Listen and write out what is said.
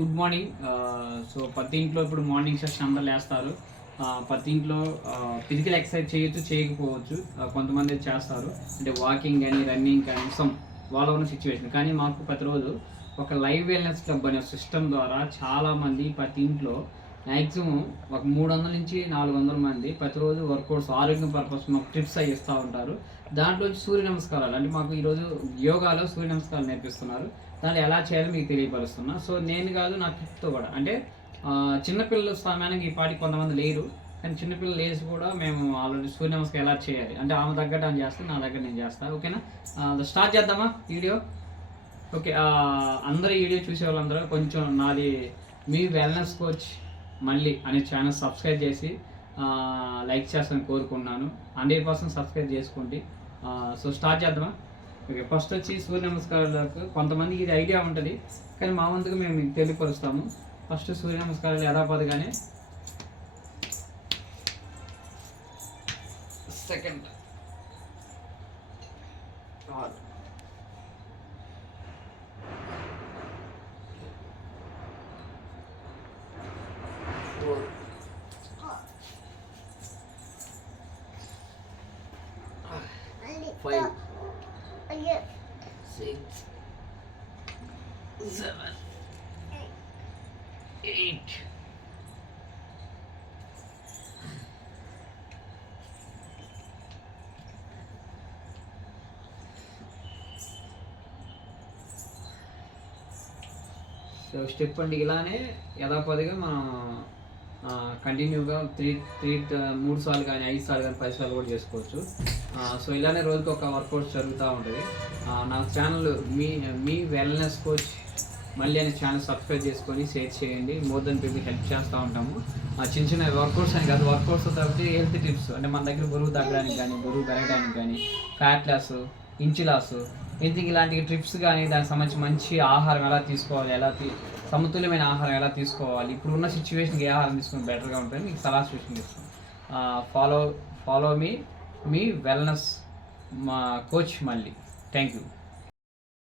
Good morning. So ప్రతి ఇంట్లో ఇప్పుడు మార్నింగ్ సెషన్ అందరు లేస్తారు. ప్రతి ఇంట్లో ఫిజికల్ ఎక్సర్సైజ్ చేయొచ్చు, చేయకపోవచ్చు. కొంతమంది చేస్తారు, అంటే వాకింగ్ కానీ రన్నింగ్ కానీ వాళ్ళ ఉన్న సిచ్యువేషన్. కానీ మాకు ప్రతిరోజు ఒక లైవ్ వెల్నెస్ క్లబ్ అనే సిస్టమ్ ద్వారా చాలామంది ప్రతి ఇంట్లో మ్యాక్సిమం ఒక 300 నుంచి 400 మంది ప్రతిరోజు వర్కౌట్స్ ఆరోగ్యం పర్పస్ మాకు టిప్స్ అవి ఇస్తూ ఉంటారు. దాంట్లో సూర్య నమస్కారాలు అంటే మాకు ఈరోజు యోగాలో సూర్య నమస్కారాలు నేర్పిస్తున్నారు. దాన్ని ఎలా చేయాలో మీకు తెలియపరుస్తున్నా. సో నేను కాదు, నా కిట్తో కూడా, అంటే చిన్నపిల్లల సమయానికి ఈ పాటికి కొంతమంది లేరు, కానీ చిన్నపిల్లలు లేచి కూడా మేము ఆల్రెడీ సూర్య నమస్కారం ఎలా చేయాలి అంటే ఆమె తగ్గట్టు అని చేస్తాను, నా దగ్గర నేను చేస్తాను. ఓకేనా, స్టార్ట్ చేద్దామా వీడియో? ఓకే, అందరూ వీడియో చూసే వాళ్ళందరూ కొంచెం నాది మీ వెల్నెస్ కోచ్ మళ్ళీ అనే ఛానల్ సబ్స్క్రైబ్ చేసి లైక్ చేస్తాను కోరుకున్నాను. 100% సబ్స్క్రైబ్ చేసుకోండి. సో స్టార్ట్ చేద్దామా? ఓకే, ఫస్ట్ వచ్చి సూర్య నమస్కారాలకు కొంతమందికి ఇది ఐడియా ఉంటుంది, కానీ మా వంతుగా మేము మీకు తెలియపరుస్తాము. ఫస్ట్ సూర్య నమస్కారాలు యథాపదిగానే సెకండ్ 5 6 7 8 సో స్టెప్ అండి. ఇలానే యథాపదిగా మనం కంటిన్యూగా 3 సార్లు కానీ 5 సార్లు కానీ 10 సార్లు కూడా చేసుకోవచ్చు. సో ఇలానే రోజుకి ఒక వర్కౌట్స్ జరుగుతూ ఉంటుంది. నా ఛానల్ మీ వెల్నెస్ కోచ్ మళ్ళీ అనే ఛానల్ సబ్స్క్రైబ్ చేసుకొని షేర్ చేయండి. మోర్ దెన్ పీపుల్ హెల్ప్ చేస్తూ ఉంటాము. చిన్న చిన్న వర్కౌట్స్ అని కాదు, వర్కౌట్స్ తప్పితే హెల్త్ టిప్స్, అంటే మన దగ్గర బరువు తగ్గడానికి కానీ బరువు పెరగడానికి కానీ fat loss, inch loss, anything ఇలాంటి ట్రిప్స్ కానీ దానికి సంబంధించి మంచి ఆహారం ఎలా తీసుకోవాలి, సమతుల్యమైన ఆహారం ఎలా తీసుకోవాలి, ఇప్పుడున్న సిచ్యువేషన్కి ఏ ఆహారం తీసుకుని బెటర్గా ఉంటుంది మీకు సలహా సూచన ఇస్తాను. ఫాలో మీ వెల్నెస్ మా కోచ్ మళ్ళీ. Thank you.